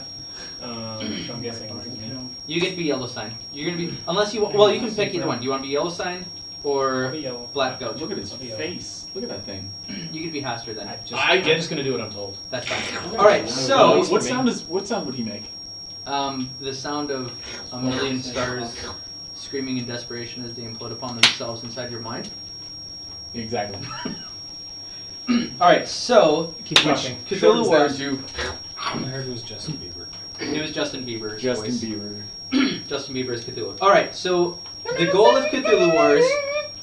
have. So I'm guessing this is me. You get to be yellow sign. You're gonna be unless you well you can pick either one. Do you want to be yellow sign I'll or be yellow. black goat? Look at his I'll be yellow. face. Look at that thing. You could be Haster then. I'm just gonna do what I'm told. That's fine. All right, so what sound would he make? the sound of a million stars screaming in desperation as they implode upon themselves inside your mind. Exactly. All right, so Keep talking. Cthulhu Wars. I heard it was Justin Bieber. It was Justin Bieber's Justin voice. Bieber. Justin Bieber's Cthulhu. All right, so the goal of Cthulhu Wars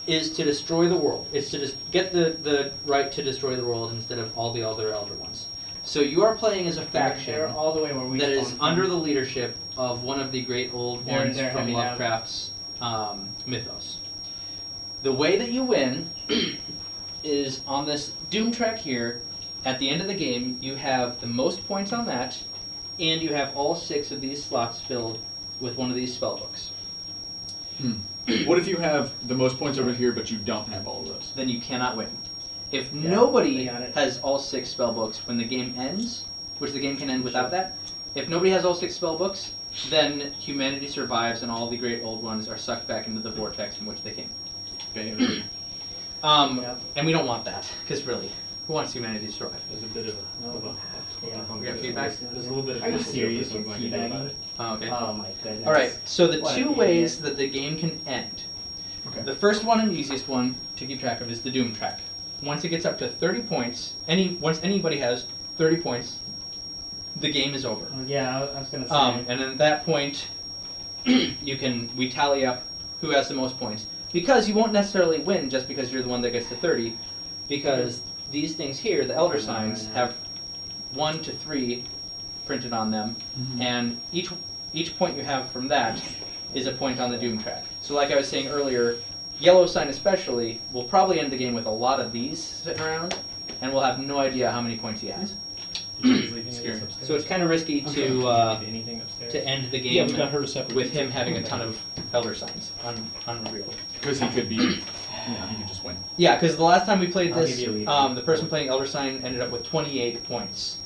is to destroy the world. It's to just get the right to destroy the world instead of all the other elder ones. So you are playing as a faction They're all the way where we that is spawned from. under the leadership of one of the great old ones They're from heading out. Lovecraft's mythos. The way that you win is on this Doom track here. At the end of the game, you have the most points on that, and you have all 6 of these slots filled with one of these spell books. What if you have the most points over here, but you don't have all of those? Then you cannot win. If Yeah, nobody they got it. has all 6 spell books when the game ends, which the game can end without that, if nobody has all 6 spell books, then humanity survives and all the great old ones are sucked back into the vortex from which they came. Favorite. Yeah. And we don't want that, because really, who wants humanity to survive? There's a bit of a Yeah. We got feedback? There's a little bit of Are you a serious I'm with going to do about teabagging? it. Oh, okay. Oh my goodness. Alright, so the What 2 an ways idiot. that the game can end. Okay. The first one and easiest one to keep track of is the Doom track. Once it gets up to 30 points, once anybody has 30 points, the game is over. Yeah, I was gonna say. And at that point, we tally up who has the most points. Because you won't necessarily win just because you're the one that gets to 30, because these things here, the Elder Signs, have 1 to 3 printed on them, and each point you have from that is a point on the Doom track. So like I was saying earlier, Yellow Sign especially will probably end the game with a lot of these sitting around, and we'll have no idea how many points he has. He's leaving Scary. this upstairs. So it's kind of risky Need to anything upstairs? end the Yeah, game we got her to separate. with him having a ton of Elder Signs. Unreal. Because he could be, he could just win. Yeah, because the last time we played I'll this, give you a lead. the person playing Elder Sign ended up with 28 points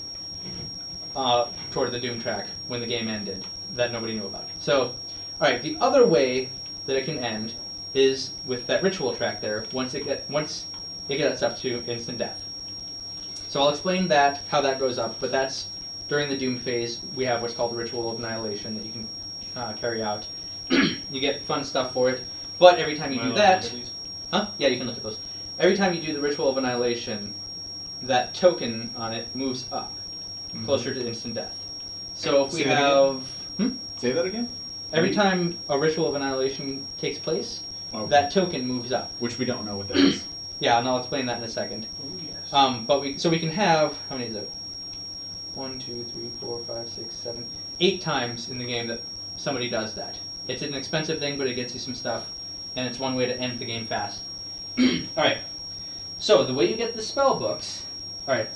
toward the Doom track when the game ended that nobody knew about. So, alright, the other way that it can end is with that ritual track there, once it gets up to instant death. So I'll explain how that goes up, but that's during the Doom phase. We have what's called the Ritual of Annihilation that you can carry out. You get fun stuff for it, but every time you Am I do allowed to that, look at these? huh? Yeah, you can look at those. Every time you do the Ritual of Annihilation, that token on it moves up, closer to instant death. So if we Say that have... Say that again? Every time a Ritual of Annihilation takes place, Okay. that token moves up. Which we don't know what that is. Yeah, and I'll explain that in a second. Oh, yes. But we can have, how many is it? 1, 2, 3, 4, 5, 6, 7, 8 times in the game that somebody does that. It's an expensive thing, but it gets you some stuff, and it's one way to end the game fast. Alright, so the way you get the spell books, alright,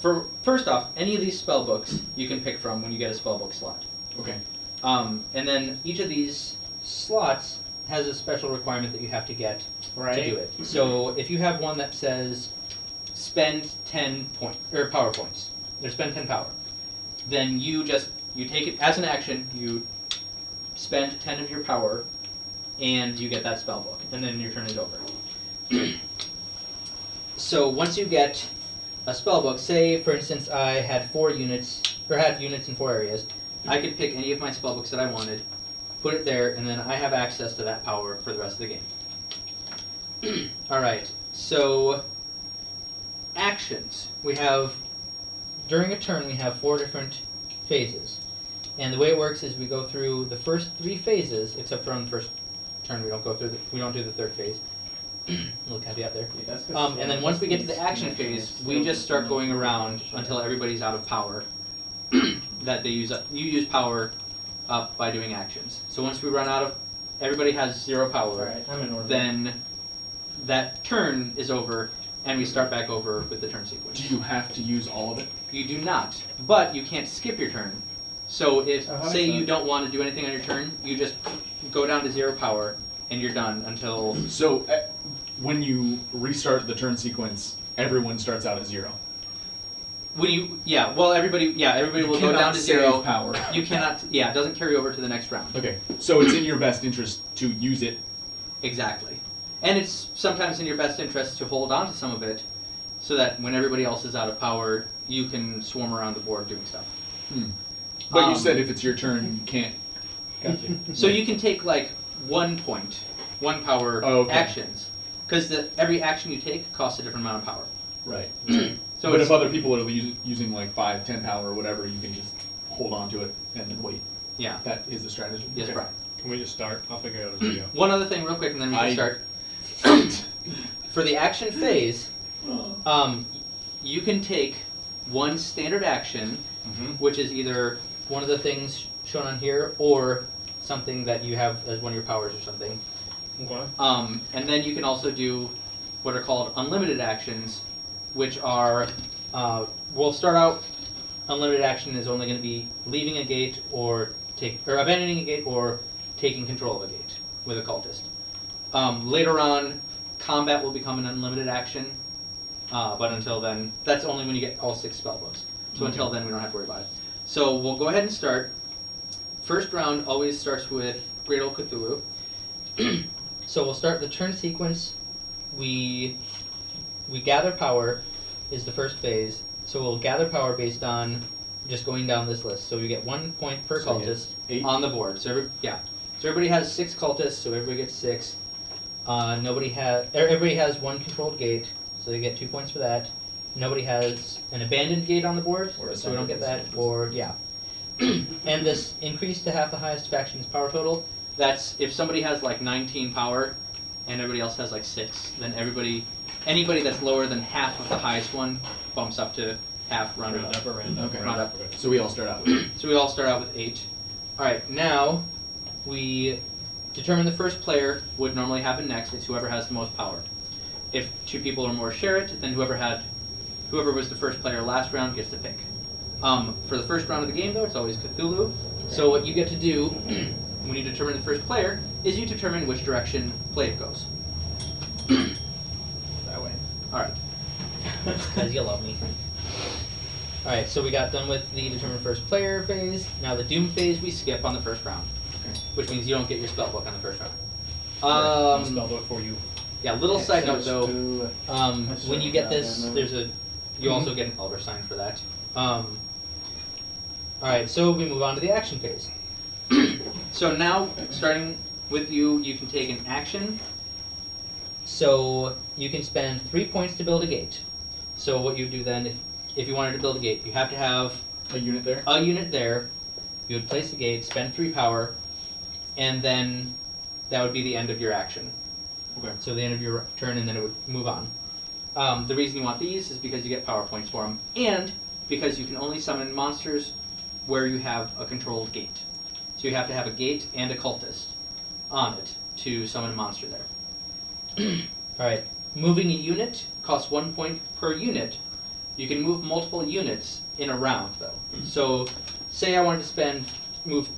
first off, any of these spell books you can pick from when you get a spell book slot. Okay. And then each of these slots has a special requirement that you have to get right. to do it. So if you have one that says spend 10 power points, or spend 10 power, then you take it as an action, you spend 10 of your power, and you get that spell book, and then your turn is over. So once you get a spell book, say for instance I had 4 units, or had units in 4 areas, I could pick any of my spell books that I wanted, put it there, and then I have access to that power for the rest of the game. Alright, so actions. During a turn we have 4 different phases. And the way it works is we go through the first 3 phases, except for on the first turn we don't do the third phase. Little caveat there. Yeah, that's And then once we get to the action phase, we just start going around until everybody's out of power that they use up. You use power up by doing actions. So once we run out of, everybody has 0 power, Alright, I'm in order. then that turn is over and we start back over with the turn sequence. Do you have to use all of it? You do not, but you can't skip your turn. So if, Oh, say okay. you don't want to do anything on your turn, you just go down to 0 power and you're done until... So when you restart the turn sequence, everyone starts out at 0. When you, everybody will You go down cannot to save 0. power. You cannot, it doesn't carry over to the next round. Okay, so it's in your best interest to use it. Exactly. And it's sometimes in your best interest to hold on to some of it so that when everybody else is out of power, you can swarm around the board doing stuff. But you said if it's your turn, you can't. Gotcha. So you can take like 1 power actions. Because every action you take costs a different amount of power. Right. So but it's, if other people are using like 5, 10 power or whatever, you can just hold on to it and then wait. yeah. That is the strategy. Yes, Okay. Brian. Can we just start? I'll figure it out as we go. One other thing real quick and then we can start. For the action phase, you can take 1 standard action, which is either one of the things shown on here or something that you have as one of your powers or something. Okay. And then you can also do what are called unlimited actions, which are, we'll start out, unlimited action is only going to be leaving a gate or abandoning a gate or taking control of a gate with a cultist. Later on, combat will become an unlimited action, but until then, that's only when you get all 6 spellbooks. So until then, we don't have to worry about it. So we'll go ahead and start. First round always starts with Great Old Cthulhu. So we'll start the turn sequence. We gather power is the first phase. So we'll gather power based on just going down this list. So we get 1 point per So you cultist get 8? on the board. So everybody has 6 cultists, so everybody gets 6. Everybody has 1 controlled gate, so they get 2 points for that. Nobody has an abandoned gate on the board, Or a so we don't get that. sacrifice. And this increase to half the highest faction's power total. That's if somebody has like 19 power, and everybody else has like 6. Then anybody that's lower than half of the highest one bumps up to half, rounded Round up. up or round up? Okay. Round up. So we all start out with So we all start out with 8. All right, now we determine the first player would normally happen next. It's whoever has the most power. If 2 people or more share it, then whoever was the first player last round gets to pick. For the first round of the game, though, it's always Cthulhu. So what you get to do when you determine the first player is you determine which direction play it goes. that way. All right. Because you love me. Alright, so we got done with the determine first player phase. Now the doom phase we skip on the first round. Okay. Which means you don't get your spellbook on the first round. Spellbook for you. Yeah, little side note though. Let's When you check get it out this, then. you also get an elder sign for that. Alright, so we move on to the action phase. So now, starting with you, you can take an action. So you can spend 3 points to build a gate. So what you do then, if you wanted to build a gate, you have to have A unit there? a unit there. You would place the gate, spend 3 power, and then that would be the end of your action. Okay. So the end of your turn, and then it would move on. The reason you want these is because you get power points for them, and because you can only summon monsters where you have a controlled gate. So you have to have a gate and a cultist on it to summon a monster there. Alright, moving a unit costs 1 point per unit. You can move multiple units in a round, though. So, say I wanted to move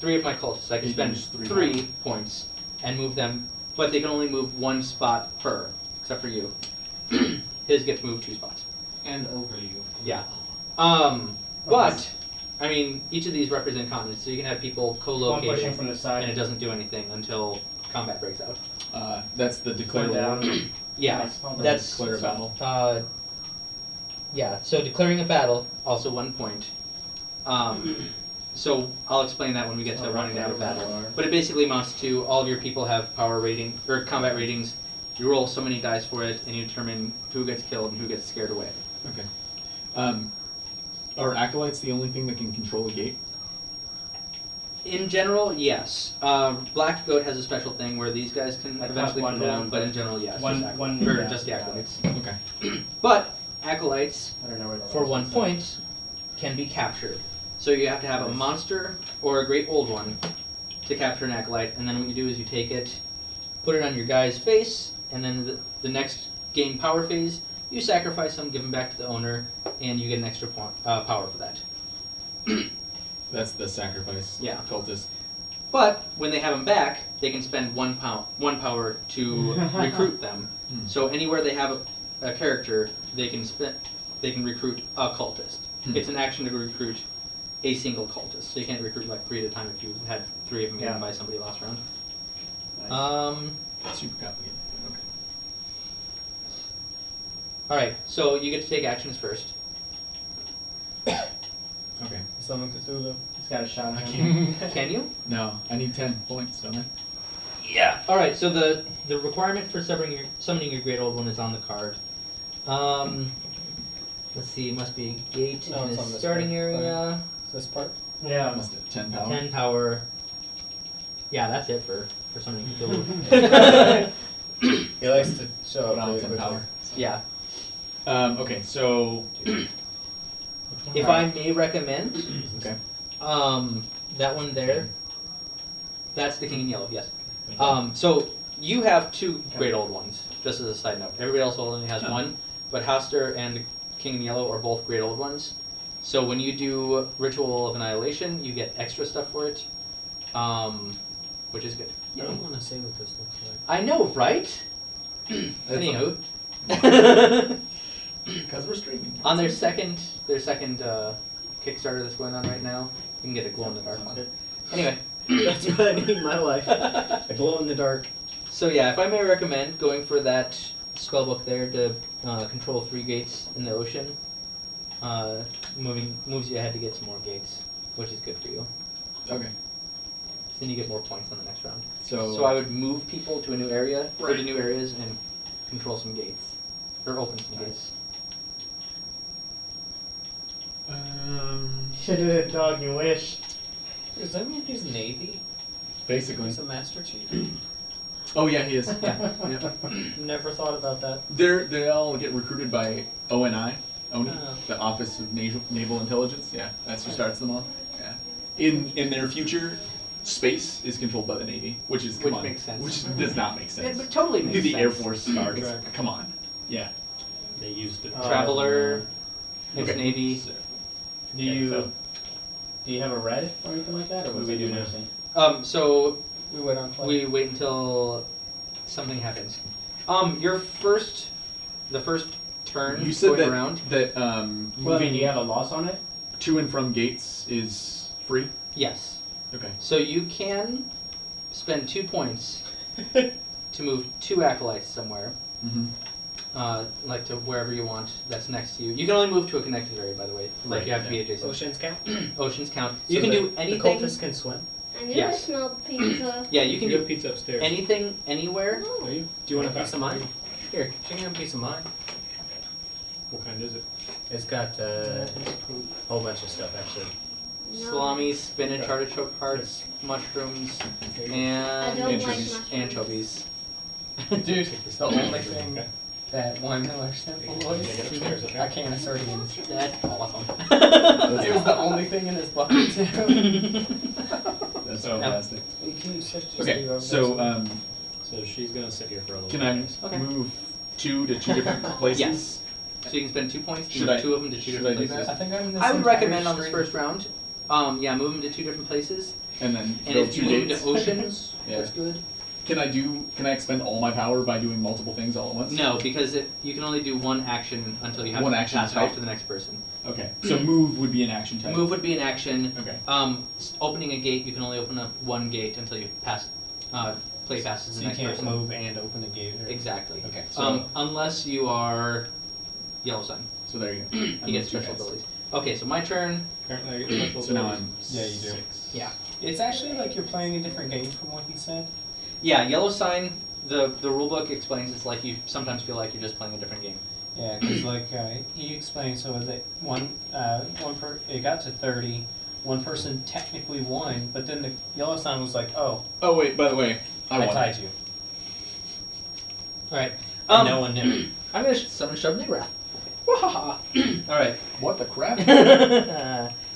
3 of my cultists. I could You spend use 3 3 points and move them, but they can only move 1 spot per, except for you. His get to move 2 spots. And over you. Yeah. But, I mean, each of these represent continents, so you can have people One co-located, pushing from the side. and it doesn't do anything until combat breaks out. That's the declare One war. down. Yeah, Nice. that's Declare a battle. yeah. So declaring a battle, also 1 point. So I'll explain that when we get to running down a battle. But it basically amounts to all of your people have power rating or combat ratings. You roll so many dice for it, and you determine who gets killed and who gets scared away. Okay. Are acolytes the only thing that can control a gate? In general, yes. Black Goat has a special thing where these guys can Like eventually one come down, roll, but in general, yes. one- just one- acolytes. Or yeah, just the yeah. acolytes. Okay. But acolytes, I don't know where the for last 1 one's at. point, can be captured. So you have to have a Nice. monster or a great old one to capture an acolyte, and then what you do is you take it, put it on your guy's face, and then the next game power phase, you sacrifice them, give them back to the owner, and you get an extra power for that. That's the sacrifice. Yeah. Cultist. But when they have them back, they can spend one power to recruit them. Hmm. So anywhere they have a character, they they can recruit a cultist. It's an action to recruit a single cultist, so you can't recruit like 3 at a time if you had 3 of them given by somebody last round. That's super complicated. Okay. All right, so you get to take actions first. Okay. Summon Cthulhu. He's got a shot on him. Can you? No, I need 10 points, don't I? Yeah. All right. So the requirement for summoning your great old one is on the card. Let's see. It must be a gate No, in it's the on this starting part. area. This part? Yeah. Must have 10 power. 10 power. Yeah, that's it for summoning Cthulhu. He likes to show Put up on really 10 quickly. power. Yeah. Okay, so If I may recommend, okay. that one there. That's the king in yellow. Yes. So you have 2 great old ones. Just as a side note, everybody else only has 1, but Haster and the king in yellow are both great old ones. So when you do Ritual of Annihilation, you get extra stuff for it, which is good. I don't want to say what this looks like. I know, right? Anywho. Anywho, Because we're streaming. on their second Kickstarter that's going on right now, you can get a glow in the dark one. Anyway, That's what I need in my life. A glow in the dark. so yeah, if I may recommend going for that spellbook there to control 3 gates in the ocean, moves you ahead to get some more gates, which is good for you. Okay. So then you get more points on the next round. So, So I would move people to a new area, or Right. to new areas, and control some gates, or open some gates. Should have did dog you wish. Does that mean he's Navy? basically. He's a Master Chief? Oh yeah, he is. Yeah. Never thought about that. They all get recruited by ONI, Oh. the Office of Naval Intelligence. Yeah, that's who starts them all. Yeah. In their future, space is controlled by the Navy, which is Which makes sense. Which does not make It sense. totally makes the sense. Air Force starts. Right. Come on. Yeah. They used it. Traveler, mixed Okay. Navy. So- Do you so- do you have a red or anything like that, or What was do it we do now? interesting? So We went on play. we wait until something happens. The first turn You said going that around. Well, I mean, do you have a loss on it? to and from gates is free. Yes. Okay. So you can spend 2 points to move 2 acolytes somewhere, Mm-hmm. like to wherever you want that's next to you. You can only move to a connected area, by the way. Like Right, you have to be yeah. adjacent. Oceans count? Oceans count. So You can the- do anything. The cultists can swim? I never Yes. smelled pizza. Yeah, you can You have do pizza upstairs. anything, anywhere. No. Are you? Do you want a piece of mine? Here, she can have a piece of mine. What kind is it? It's got a whole bunch of stuff, actually. No. Salami, spinach, artichoke hearts, mushrooms, I and don't Anchovies. like mushrooms. anchovies. Dude, the only Okay. thing that one Miller sample Yeah, was get upstairs, okay? a can of sardines. That's awesome. It was the only thing in his bucket too. That's So- fantastic. Can you sit just Okay, leave over so there? So she's gonna sit here for a little can bit. I Okay. move 2 to 2 different places? Yes. So you can spend 2 points to Should move I- 2 of them to 2 should different I do places. that? I think I'm this I would entire recommend on this stream. first round, move them to 2 different places. And then And build if 2 you move gates. to oceans, Yeah. that's good. Can I expend all my power by doing multiple things all at once? No, because you can only do 1 action until you have One to action pass it type? off to the next person. Okay. So move would be an action type. Move would be an action. Okay. Opening a gate, you can only open up 1 gate until you pass, play passes So the you next can't person. move and open the gate? Or... Exactly. Okay. So- Unless you are Yellow Sun. So there you go. You get special abilities. Okay, so my turn. Apparently I get special So now abilities. I'm Yeah, you do. 6. Yeah. It's actually like you're playing a different game from what he said. Yeah, Yellow Sign, the rule book explains it's like you sometimes feel like you're just playing a different game. Yeah, because like he explained, so that it got to 30. One person technically won, but then the yellow sign was like, "Oh, Oh wait, by the way, I won. tied you." Alright. And no one knew. I'm gonna summon Shove Nigrath. Wahaha! Alright. What the crap?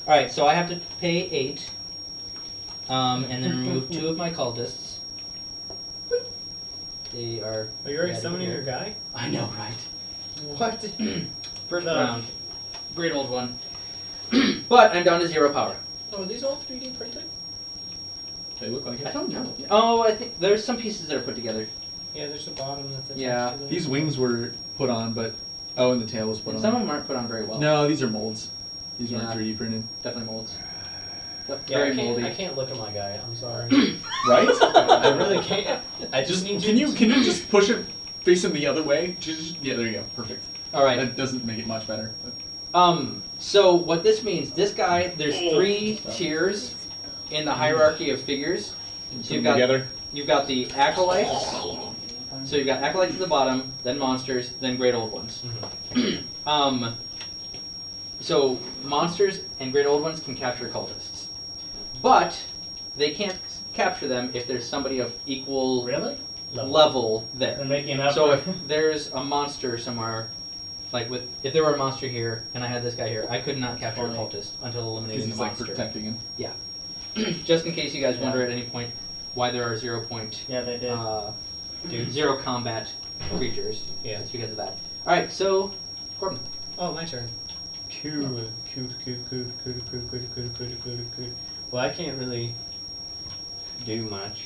Alright, so I have to pay 8. And then remove 2 of my cultists. They are. Are you already dead summoning here. your guy? I know, right? What? First The- round. Great old one. But I'm down to 0 power. Oh, are these all 3D printed? They look like I it. don't know. Oh, I think there's some pieces that are put together. Yeah, there's a bottom that's attached Yeah. to them. These wings were put on, but Oh, and the tail was put And on. some of them aren't put on very well. No, these are molds. These Yeah. aren't 3D printed. Definitely molds. Yeah, Very I can't, moldy. I can't look at my guy. I'm sorry. Right? I really can't. I just need Can you just push it, face him the other way? Yeah, there you go. Perfect. All right. That doesn't make it much better. So what this means, this guy, there's 3 tiers in the hierarchy of figures. So Put them together. you've got the acolytes. So you've got acolytes at the bottom, then monsters, then great old ones. So monsters and great old ones can capture cultists, but they can't capture them if there's somebody of equal Really? level there. They're making up So for if there's a monster somewhere, like if there were a monster here and I had this guy here, I could not capture a Funny. cultist until Because eliminating he's the like monster. protecting him. Just in case you guys wonder at any point why there are 0 point, Yeah, they did. dude, 0 combat creatures. Yeah. It's because of that. All right, so Gordon. Oh, my turn. Cool. Well, I can't really do much.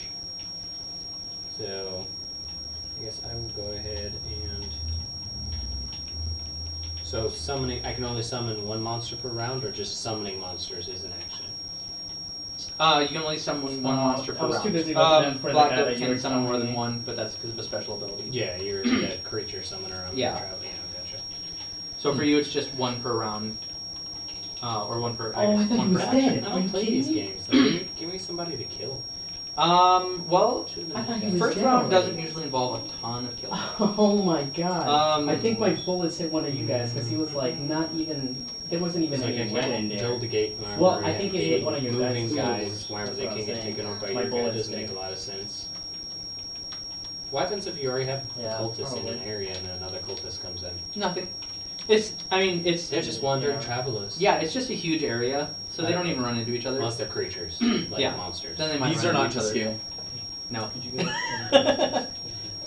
So, I guess I will go ahead and... So, summoning, I can only summon 1 monster per round, or just summoning monsters is an action? You can only summon 1 monster per I was round. too busy looking for the Black guy Oak that you can were summon more than telling me. 1, but that's because of a special ability. Yeah, you're the creature summoner. Yeah. Gotcha. So for you, it's just 1 per round, or 1 per. Oh, I thought one he per was action. dead. I Are you don't play kidding these me? games. So give me somebody to kill. Well, Should've I been thought he that. was first dead round doesn't already. usually involve a ton of killing. Oh my god. I think my Um, bullets hit one of you guys because he was like not even. There wasn't even It's like I any red in can't there. build a gate whenever Well, I I think have it's with one of your moving guys' guys tools. whenever That's they what I can was get saying. taken over by My your guy. It bullets doesn't make a do. lot of sense. What happens if you already have Yeah, a cultist in probably. an area and then another cultist comes in? Nothing. It's. They're just wandering Yeah. travelers. Yeah, it's just a huge area, so they don't even run into each other. Unless they're creatures, like Yeah. monsters. Then they might These run are into not each to other. scale. No. Did you get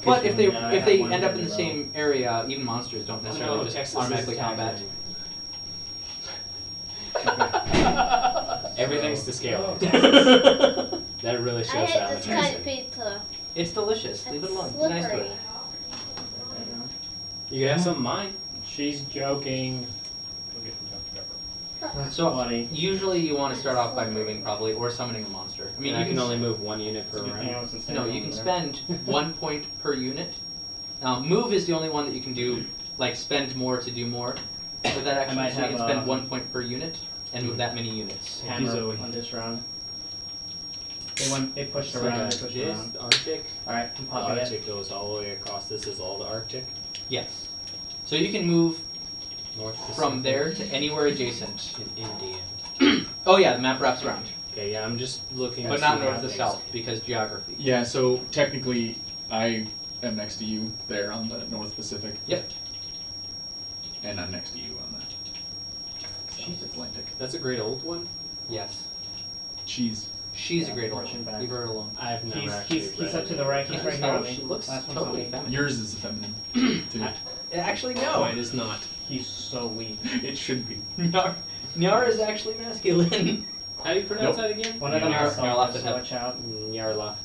But if they Yeah, I if they have one end up in really the well. same area, even monsters don't necessarily just automatically combat. Everything's to scale. That really I shows hate how this much kind I of pizza. It's delicious. It's Leave it alone. Be nice to slippery. it. You can have some of mine. She's joking. That's So funny. usually you want to start off by moving probably or summoning a monster. I mean, And you I can only move 1 unit per It's a good thing I round. wasn't no, standing you can over there. spend 1 point per unit. Move is the only one that you can do, like spend more to do more. With that action, might so you can have, spend 1 point per unit and move that many units. Hammer Zoe. on this round. They pushed It's around. like They pushed this around. Arctic. All right, I'm The popping it. Arctic goes all the way across. This is all the Arctic. Yes. So you can move North from Pacific there to anywhere adjacent. in India. Oh yeah, the map wraps around, Okay, yeah, I'm just looking. but to not see north how to things- south because geography. Yeah, so technically, I am next to you there on the North Pacific. Yep. And I'm next to you on the South Atlantic. That's a great old one. Yes. Cheese. She's Yeah, a great old pushing one. back. Leave her alone. I've never actually He's read up to it. the right. He's right here. Oh, on me. she looks Last one's totally on me. feminine. Yours is feminine, too. Actually, No, no. it is not. He's so weak. It should be. Nyar is actually masculine. How do you pronounce Nope. that again? One of them has Nyarlathotep. self, so watch out. Nyarlathotep.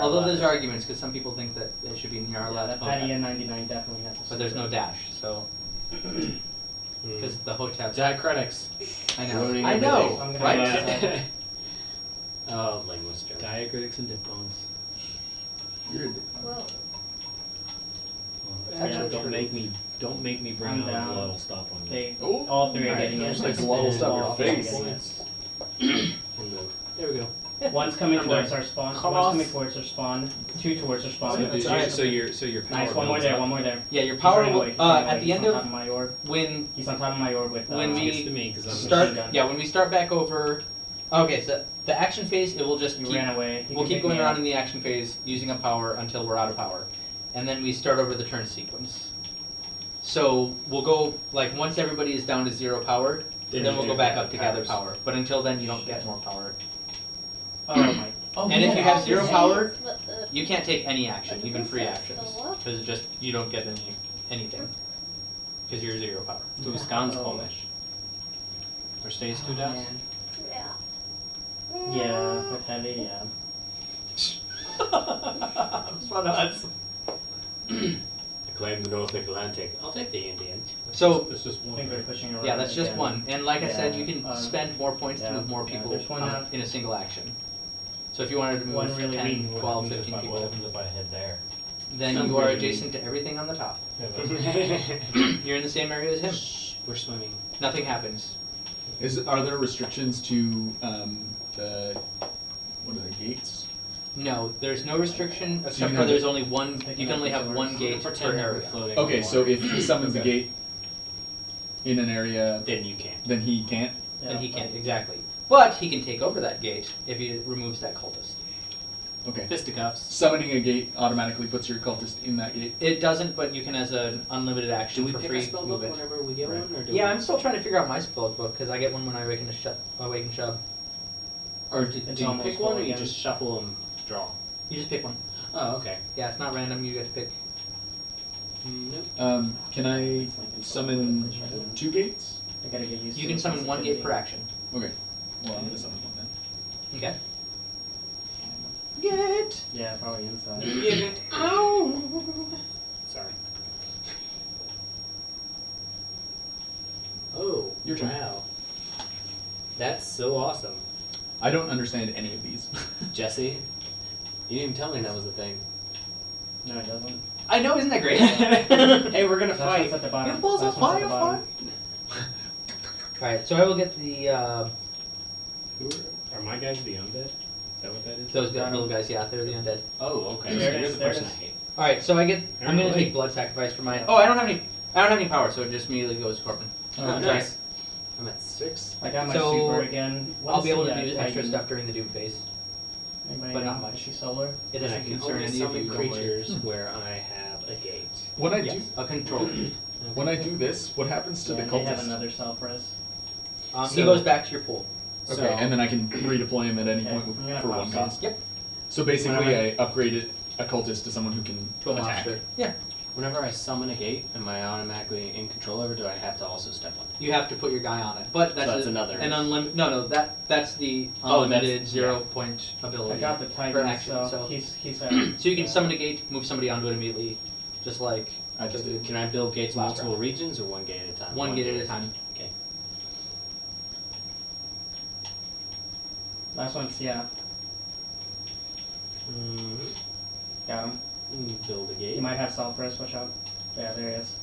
Although there's arguments because some people think that it should be Yeah, Nyarlathotep, that Patty N99 definitely has a but there's no dash, so Because because the hotep. diacritics. I know. Ruining I everything. know, I'm gonna right? go Oh, linguist joke. Diacritics and diphthongs. You're a Whoa. It's actually don't true. don't make me bring I'm out down. blood. I'll stop on you. They Oh, all three are alright, getting there's it. like blood stuff in your All three are face. getting it. And move. There we go. One's coming I'm towards done. our spawn. Come One's on. coming towards our spawn. 2 towards our spawn. So your power Nice. One more builds there. up. One more there. Yeah, your He's power running will, away, he's running at away. the He's end on top of of my orb. when He's on top of my orb with. When we Gets to me because I'm start, gun. yeah, when we start back over. Okay, so the action phase, it will just You keep. ran away. He We'll can keep pick going me around up. in the action phase using up power until we're out of power, and then we start over the turn sequence. So we'll go like once everybody is down to 0 power, then we'll go back up to gather power. But until then, you don't get more power. Oh my. Oh, And if you have 0 power, But the you can't take any action, But even the free princess actions, still what? because it just you don't get anything, because you're 0 power. Du skans komisch. Verstehst du das? Man. yeah. Yeah, with heavy, yeah. Fun nuts. Claim the North Atlantic. I'll take the Indian. So It's just I one. think they're Right? pushing around. yeah, that's just again. one. And like I said, you Yeah, can spend more points to yeah, move more yeah, people there's one out. in a single action. So if you wanted to One move really 10, weak. 12, What 15 happens people, if I head there? then Some you are really adjacent to everything on the top. Yeah, but- You're in the same area as him. Shh, we're swimming. Nothing happens. Are there restrictions to the what are the gates? No, there's no restriction you except can for have there's it- only one. You can only have one gate per Pretend that we're area. floating. Okay, in so water. if he summons a Okay. gate in an area, Then you can't. then he can't. Then he Yeah. can't exactly. But he can take over that gate if he removes that cultist. Okay. Fisticuffs. Summoning a gate automatically puts your cultist in that gate. It doesn't, but you can as an unlimited Do action we for pick free a spell move book it. whenever we get Right. one, or do Yeah, we? I'm still trying to figure out my spell book because I get one when I awaken shove. Or do It's you almost pick one, full or you again. just shuffle and draw? You just pick one. Oh, okay. Yeah, it's not random. You get to pick. Nope. Can I summon 2 gates? I gotta get used You to can the summon one gate per sensitivity. action. Okay. Well, I'm gonna summon one then. Okay. Get. Yeah, probably inside. Give it. Ow! Sorry. Oh, Your turn. wow. That's so awesome. I don't understand any of these. Jesse, you didn't even tell me that was a thing. No, it doesn't. I know, isn't that great? Hey, we're gonna Last fight. one's at the bottom. It balls Last on one's at the fire, bottom. Alright, so I will get the Who are my guys the undead? Is that what that is? those little guys. Yeah, they're the undead. Oh, okay. There So it you're is, the there it person is. I hate. All right, so I'm gonna Apparently. take blood sacrifice for mine. Yeah. Oh, I don't have any power, so it just immediately goes to Corbin. Oh, Sorry. nice. I'm at 6. I got my So, super again. What I'll is be able the, to do extra Titan? stuff during the doom phase. Anybody but know? not much. Is she solar? It And I doesn't can concern only any of summon you. don't worry. creatures where I have a gate. When I Yes, do a control. when I do this, what happens to Yeah, the they have cultist? another self-res. He So- goes back to your pool. Okay, So- and then I can redeploy him at any Okay, point I'm gonna for pause one this. cost. Yep. So basically, Whenever- I upgraded a cultist to someone who can To a attack. monster. Yeah. Whenever I summon a gate, am I automatically in control of it, or do I have to also step on it? You have to put your guy on it, but that's another- an unlimited. No, that's the Oh, unlimited that's- 0-point I ability. got the For Titan, action, so, so- he's So you can summon a gate, move somebody onto it immediately, just like I just did. Can I build gates in Last multiple round. regions, or one gate at a time? one gate at a time. Okay. Last one's, yeah, got him. Build a He gate. might have self-res, watch out. Yeah, there he is.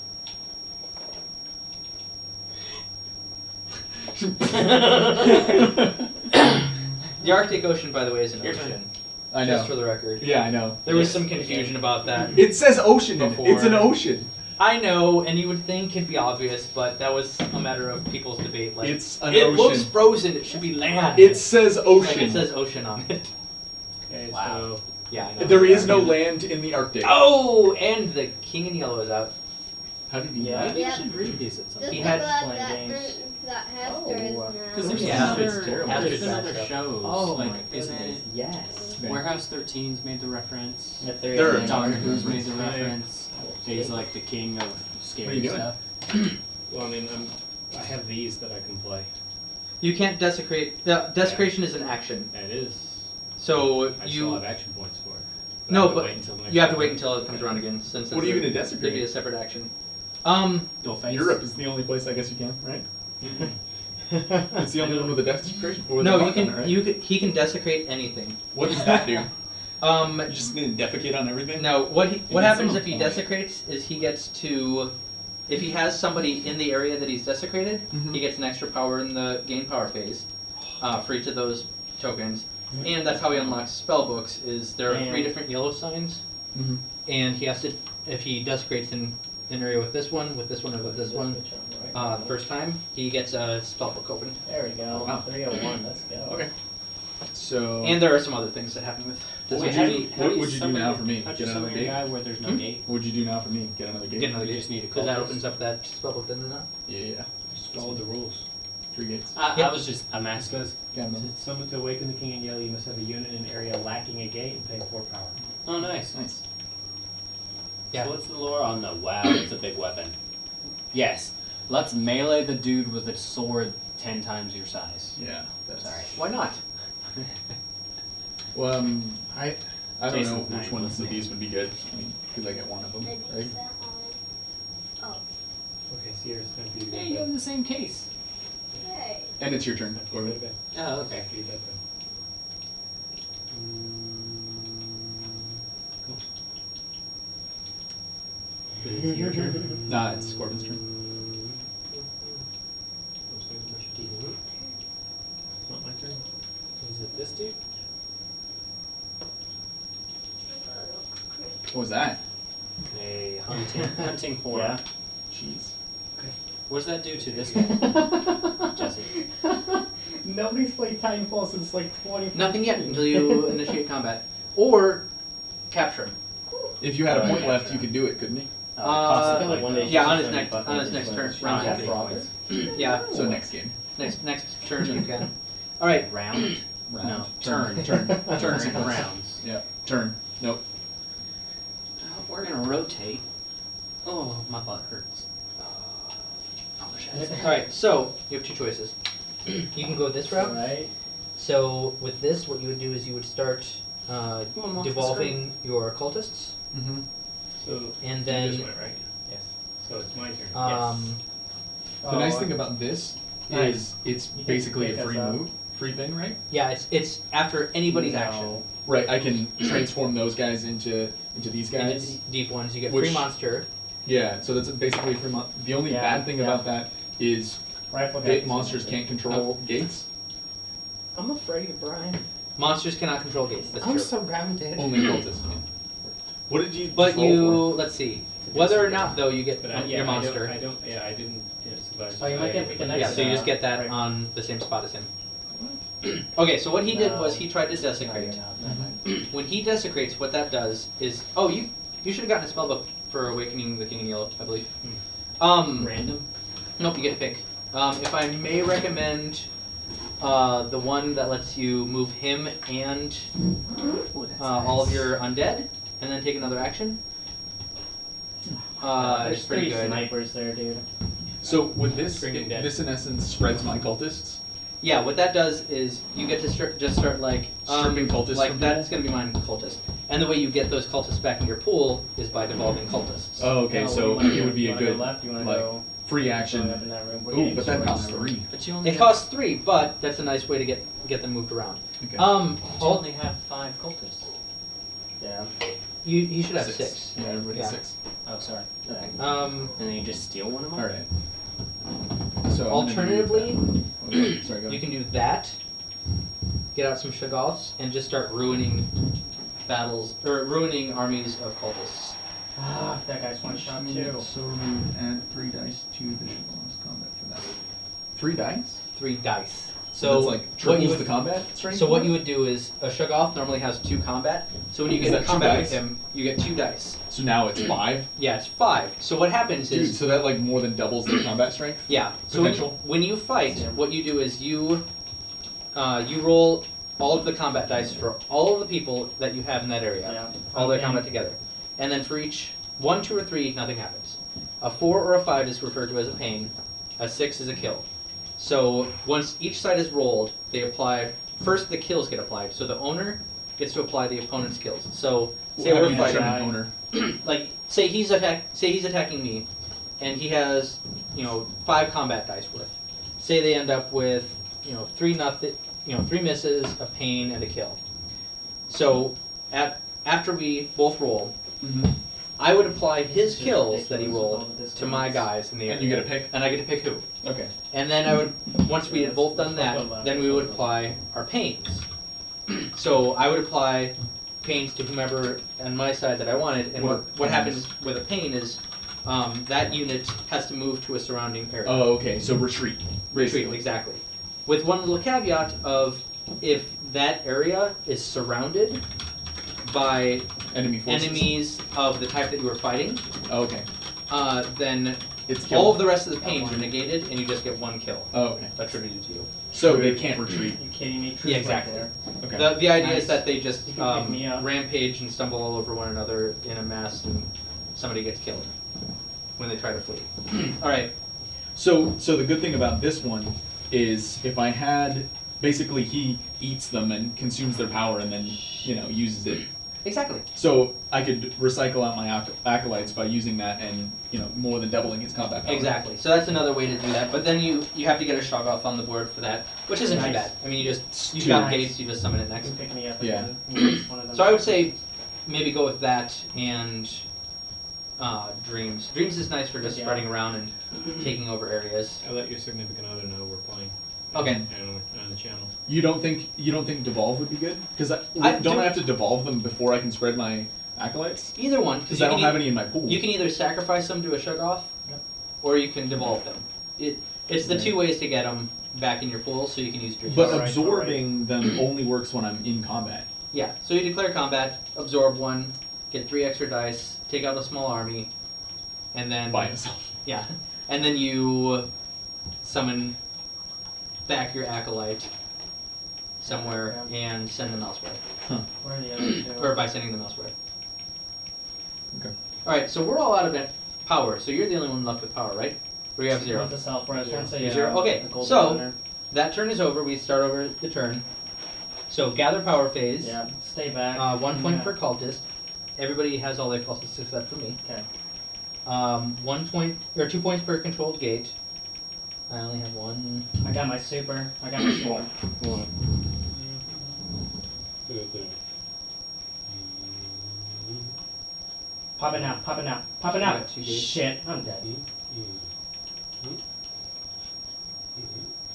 The Arctic Ocean, by the way, is an Your turn. ocean. I know. Just for the record. Yeah, I know. There was Yes. some confusion about that. It says ocean in it. It's an Before- ocean. I know, and you would think it'd be obvious, but that was a matter of people's debate. Like, It's an it ocean. looks frozen. It should be land. It says like ocean. it says ocean on it. Okay, Wow. Yeah, I know. There is no land in the Arctic. Oh, and the King in Yellow is out. How did you? Yeah. Maybe Yeah. you should read these at some Just He point. had glad playing that, games. that Hester Oh, is now. Because there's Yeah. been It's other, terrible. there's Hazard's been bad other stuff. shows. Oh like, my isn't goodness, it yes. Okay. Warehouse 13's made the reference. Yeah, three There of are them. Doctor tons. Who's made the Right. reference. He's like the king of What are scary you doing? stuff. Well, I mean, I have these that I can play. You can't desecrate. Desecration is an action. And it is. So I still you have action points for it. I no, have to but wait until the next you have to round. wait until it comes around again. Since What are you it's gonna It'd be a desecrate? separate action. Go face. Europe is the only place I guess you can, right? It's the only one with a desecration. With a No, you mark on can. it, right? He can desecrate anything. What does that do? Um, You're just gonna defecate on everything? no. What It happens is if he so- desecrates is he gets to, if he has somebody in the area that he's desecrated, Mhm. he gets an extra power in the gain power phase, for each of those tokens, and that's how he unlocks spell books. Is there are 3 And- different yellow signs, Mm-hmm. and he has to, if he desecrates in an area with this one, and with this one, Switch on, right? the first time, he gets a spell book open. There we go. Wow. 301. Let's go. Okay. So. And there are some other things that happen with What Wait, would how you- do you- how what do you would you do summon- now for me? How'd Get you another summon your gate? guy where there's no Hmm? gate? What would you do now for me? Get another gate? Get another You gate. just need a Because that cultist. opens up that spell book, doesn't it? Yeah. Just follow the rules. 3 gates. I Yep. was just, I'm It asking. says, Yeah, no. to summon to awaken the king in yellow, you must have a unit in an area lacking a gate and pay 4 power. Oh, nice. Nice. Yeah. So what's the lore on the wow, it's a big weapon. Yes. Let's melee the dude with a sword 10 times your size. Yeah. That's Sorry. Why not? Well, I don't Jason's know which nine, ones wasn't of he? these would be good. I mean, because I get one of them, Maybe right? set on Okay, Sierra's time for you to go Hey, to you have bed. the same case. Yay. And it's your turn. Time for you to go to bed. Oh, okay. After your bedtime. Cool. Is it your turn? Nah, it's Corbin's turn. Upstairs, brush your teeth. It's not my turn. Is it this dude? What was that? A hunting horn. Yeah. Jeez. What does that do to this guy? Jesse. Nobody's played Titanfall since like 20. Nothing yet until you initiate combat or capture him. If you had a Oh, point yeah, left, sure. you could do it, couldn't you? Uh, Costs like 1 yeah, on his day, next fucking on his next just turn like round. shot you at can. points. Yeah, So next game. next turn you can. All right, Round? Round. No, Turn. turn. Turn. Turn sequence. rounds. Yeah. Turn. Nope. We're gonna rotate. Oh, my butt hurts. all right. So you have two choices. You can go this route. Right? So with this, what you would do is you would start You want 'em off the devolving your cultists, Mm-hmm. So and you then just went, right? Yes. So it's my turn. um, The nice thing about this Nice. is it's You can basically a pick us free up. move, free thing, right? yeah, it's after anybody's action. Right. I can transform those guys into these Into guys. deep ones, you get Which- free monster. Yeah. So that's basically a free The only Yeah, bad thing yeah. about that is Rifle gate guns. monsters can't control gates. I'm afraid of Brian. Monsters cannot control gates. That's I'm true. so grounded. Only cultists can. What did you? But roll you for? let's see whether or not though you get But I, yeah, your monster. I don't. Yeah, I didn't. Yeah, so Oh, you might get the next Yeah, so you just get that Right. on the same spot as him. Okay, so what he did was he tried to No, you're desecrate. not. Never mind. When he desecrates, what that does is you should have gotten a spellbook for Awakening the King in Yellow, I believe. Random. Nope, you get to pick. If I may recommend the one that lets you move him and all of your undead, and then take another action. There's It's pretty 3 good. snipers there, dude. So with this, Bringing dead. this in essence spreads my cultists. Yeah, what that does is you get to just start like Stripping cultists Like from that's gonna be mine cultist, and the way you get those cultists back in your pool is by devolving cultists. Oh, okay. No, so what do you it wanna would be do? a You wanna good go left? You wanna like go free going up action. in that room? We're Ooh, getting but that swords costs in that room. 3. But you only It costs 3, but that's a nice way to get them moved around. Okay. You All only have 5 cultists. Yeah. you should have 6. Yeah, everybody Yeah. 6. Oh, sorry. Okay. Um, And then you just steal one of them? All right. So I'm gonna do alternatively, that. Okay, sorry, go you ahead. can do that. Get out some shoggoths and just start ruining battles or ruining armies of cultists. Ah, that guy's one shot too. So rude. Add 3 dice to the Chivalrous combat for that. 3 dice? 3 dice. So that's So like what triples you would, the combat strength? So what you would do is a shoggoth normally has 2 combat. So when you Is get that in 2 combat dice? with him, you get 2 dice. So now it's 5? Yeah, it's 5. So what happens Dude, is so that like more than doubles the combat strength? yeah. So Potential? when you fight, what you do is you roll all of the combat dice for all of the people that you have in that area. Yeah. All their Okay. combat together. And then for each 1, 2, or 3, nothing happens. A 4 or a 5 is referred to as a pain. A 6 is a kill. So once each side is rolled, they apply. First, the kills get applied. So the owner gets to apply the opponent's kills. So say How do we're you fighting. determine owner? Like say he's attacking me, and he has 5 combat dice worth. Say they end up with 3 nothing, 3 misses, a pain, and a kill. So after we both roll, Mm-hmm. I would apply his This is kills that he ridiculous with all rolled the to my distance. guys in the area. And you get a pick? And I get to pick who. Okay. And then I would, once we had both done that, then we would apply our pains. So I would apply pains to whomever on my side that I wanted, and What what are happens with a pain is that unit has to move to a surrounding area. Oh, okay. So retreat. Retreat, basically. exactly. With one little caveat of if that area is surrounded by Enemy forces. enemies of the type that you were fighting, Oh, okay. then It's killed. all of the rest of the pains are negated, and you just get 1 kill Oh, okay. attributed to you. So they can't retreat. Are you kidding me? Truth Yeah, right exactly. there. Okay. The idea Nice. is that they just You can pick me up. rampage and stumble all over one another in a mess, and somebody gets killed when they try to flee. All right. So the good thing about this one is if I had basically he eats them and consumes their power and then uses it. Exactly. So I could recycle out my acolytes by using that and, more than doubling his combat power. Exactly. So that's another way to do that. But then you have to get a Shoggoth on the board for that, which isn't too Nice. bad. I mean, you've Two. got Nice. gates, you just summon it You next. can pick me up Yeah. again. It's one of them. So I would say maybe go with that and Dreams. Dreams is nice for just Yeah. spreading around and taking over areas. I'll let your significant other know we're playing. Okay. On the channel. You don't think devolve would be good? Because don't do- I have to devolve them before I can spread my acolytes? Either one, Because I don't have any in my pool. You can either sacrifice them to a Shoggoth, Yep. or you can devolve them. It's the Right. two ways to get them back in your pool, so you can use Dreams. But Alright, absorbing them only works when I'm in combat. Yeah, so you declare combat, absorb one, get 3 extra dice, take out a small army, and then By itself. yeah, and then you summon back your acolyte somewhere and send them elsewhere, Where are the other two? or by sending them elsewhere. Okay. All right, so we're all out of power. So you're the only one left with power, right? Or you have 0. With the self res, once You're 0? Okay, so that turn is over. We start over the turn. So gather power phase. Yeah, stay back. 1 point Yeah. per cultist. Everybody has all their cultists except for me. Okay. 1 point or 2 points per controlled gate. I only have one. I got my super. I got my super. One. Good. Pop it out. Pop it out. Pop it I out. got 2 gates. Shit, I'm dead.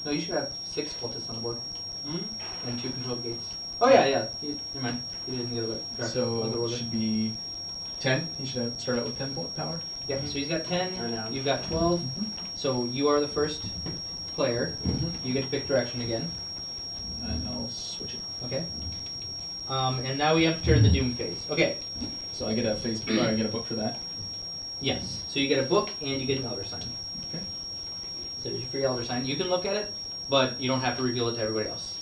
No, you should have 6 cultists on the board Hmm? and 2 controlled gates. Oh yeah. Never mind. You did in the other other So order. it should be 10. He should start out with 10 point power. Yep. So he's got 10. I know. You've got 12. So you are the first player. Mm-hmm. You get to pick direction again. And I'll switch it. Okay. And now we enter the Doom phase. Okay. So I get a I get a book for that. Yes. So you get a book and you get an Elder Sign. Okay. So there's your free Elder Sign. You can look at it, but you don't have to reveal it to everybody else.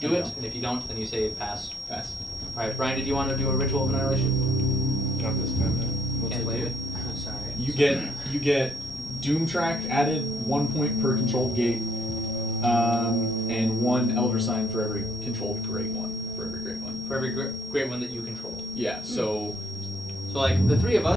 do it, and if you don't, then you say pass. Pass. All right, Brian, did you want to do a ritual of annihilation? Not this time, no. What's Can't it believe do? it. Sorry. You get Doom Track added, 1 point per controlled gate, and 1 Elder Sign for every controlled great one. For every great one. For every great one that you control. Yeah. So. So like the 3 of us.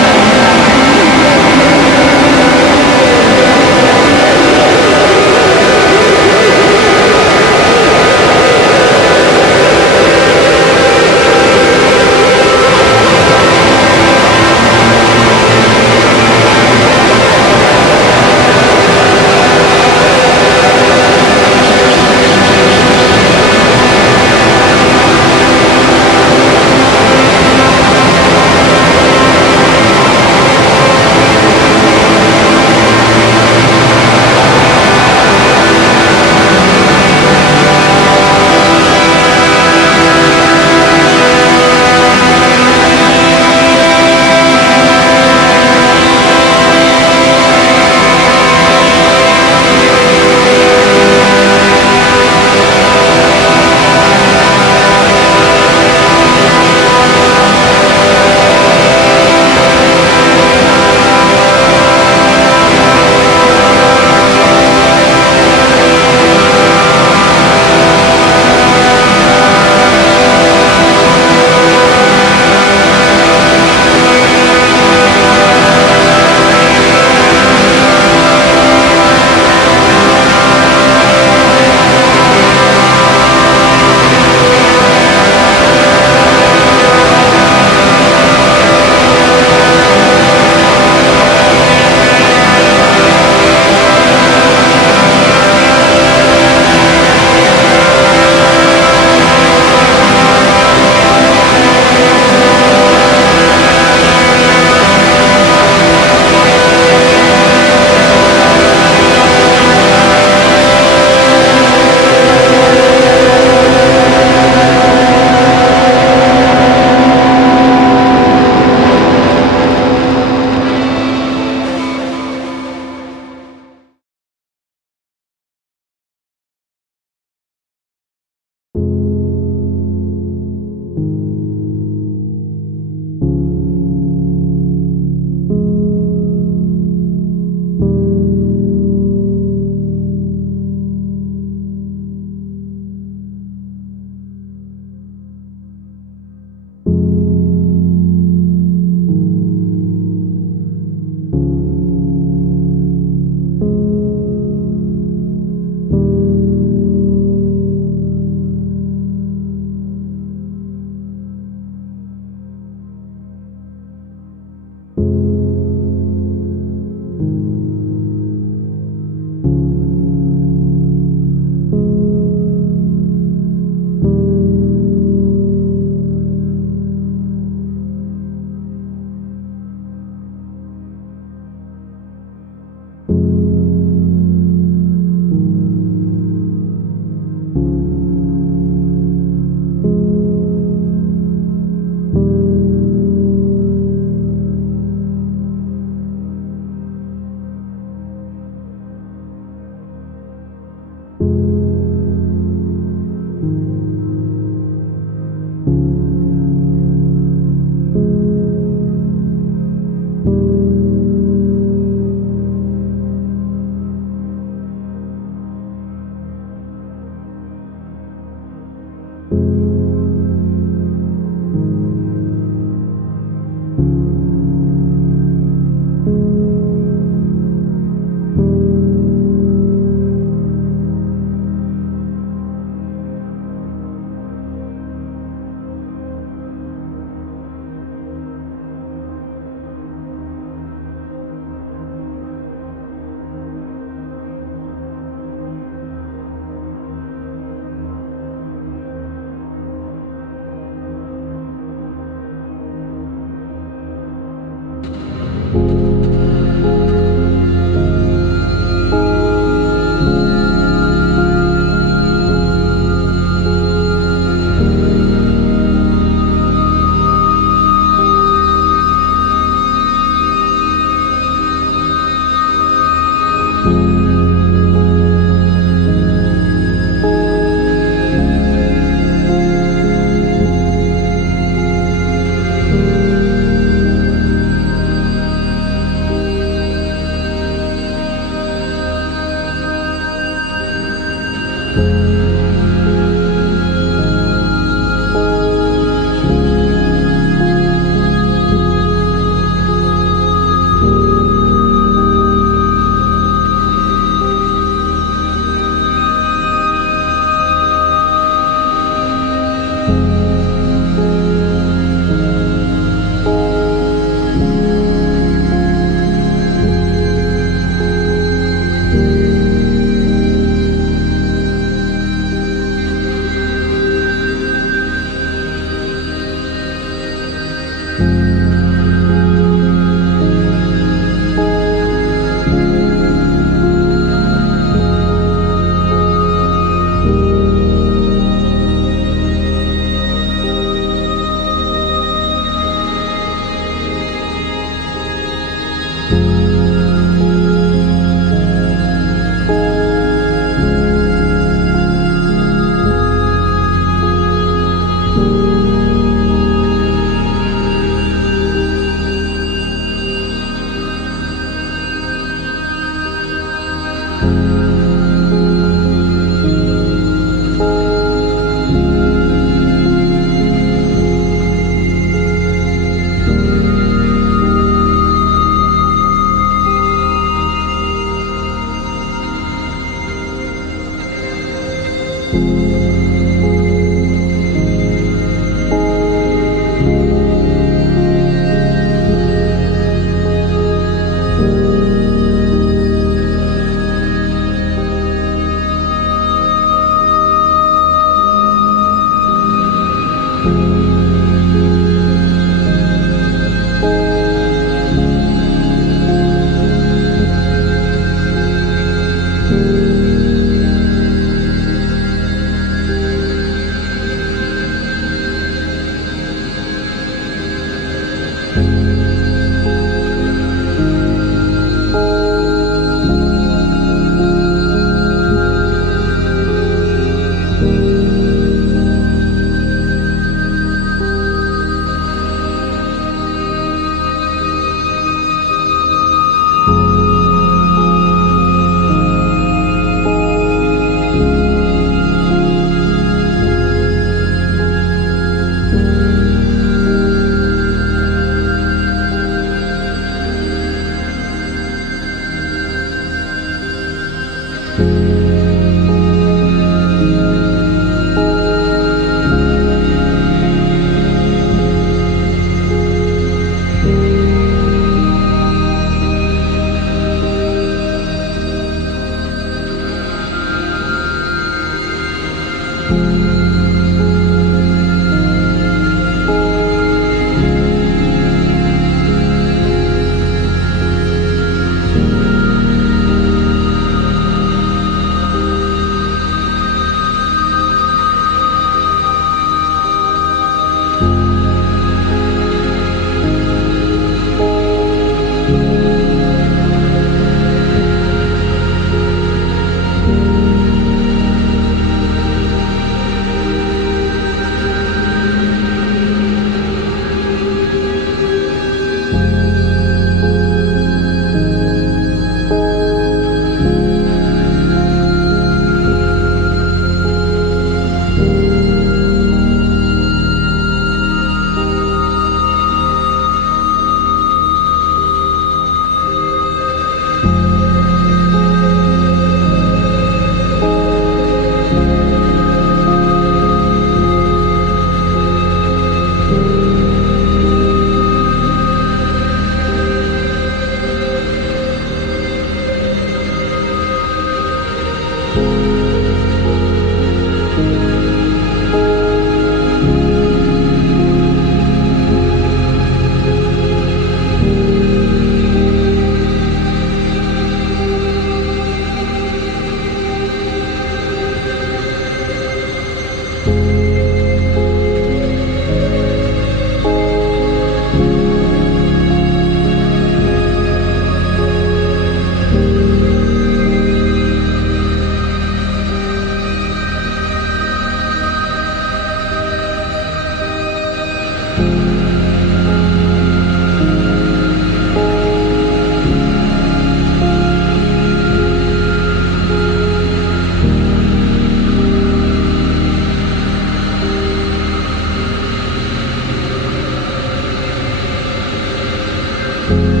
Bye.